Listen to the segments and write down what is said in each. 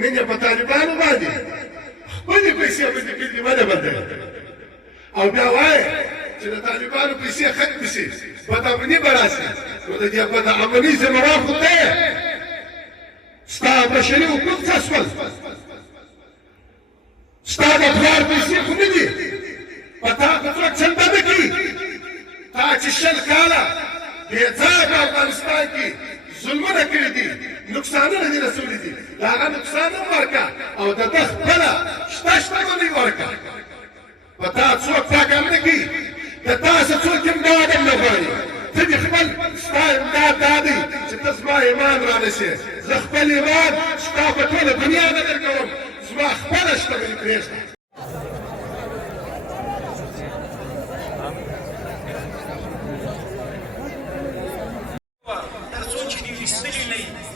مینه په طالبانو باندې خپلې پیسې باندې کړي ونه بندوي او بیا وایي چې د طالبانو پیسې ختمې شي بدامني به راشي نو د دې بدامني ذموار خو ته یې ستا بشري حقوق څه شول ستا د پلار پیسې خو نه دي په تا خو څوک چنده نه کړي تا چې 20 کاله بې ځایه په افغانستان کې ظلمونه کړي دي نقصانونه دي رسولي دي د هغه نقصان هم ورکړه او د ده خپله شته شتمنۍ ورکړه په تا څوک تا کم نه کړي د تاسې څوک امداد هم نه غواړي ته دې خپل ستا امداد دا دی چې ته زما ایمان رانشې زه خپل ایمان ستا په ټوله دنیا نه درکوم زما خپله شتمني پرېږده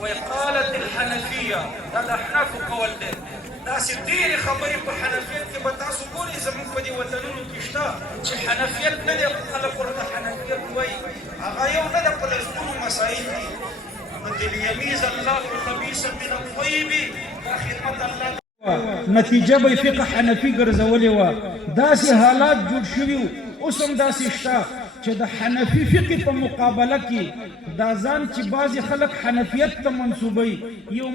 وقالت الحنفيه دا د احنافو قول دی داسې ډېرې خبرې په حنفیت کې به تاسو ګورئ زموږ په دې وطنونو کې شته چې حنفیت نه دی خو خلک ورته حنفیت وایي هغه یو نه ده په لسګونو مسایل دي بدل یمیز الله الخبیث من الطیب دا خدمت الله نتیجه به فقه حنفي ګرځولې وه داسې حالات جوړ شوي وو اوس هم داسې شته چې د حنفي فقه په مقابله کې دا ځان چې بعضې خلک حنفیت ته منسوبوي یو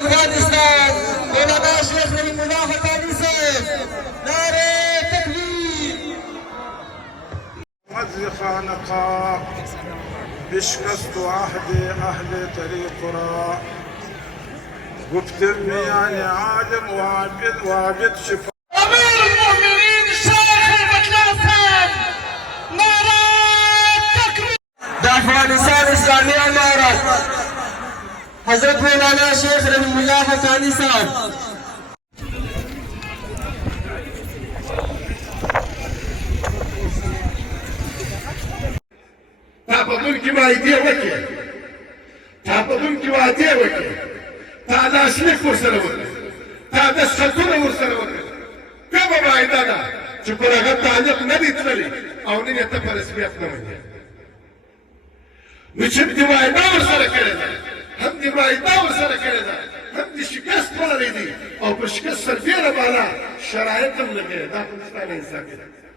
افغانستان مولانا شیخ رحیم الله حقانی صاحب نعرہ تکبیر مجز خانقا بشکست عهد اهل طریق را گفتم میان عالم وعابد شفا امیر المؤمنین شیخ المطلسم نعرہ تکبیر د افغانستان اسلامی امارت حضرت مولانا شیخ رحیم الله حقانی صاحب تا په ملک کې وعدې وکړې تا په ملک کې وعدې وکړې تا لاسلیک ورسره وکړه تا دستخطونه ورسره وکړه کومه وعده ده چې پر هغه تعلق نه دی تللی او نن یې ته په رسمیت نه منې نو چې دې وعده ورسره کړې ده هم دې وعده ورسره کړې ده هم دې شکست خوړلی دی او پر شکست سربېره بالا شرایط هم لګېږي دا خو ستا نه انصافي ده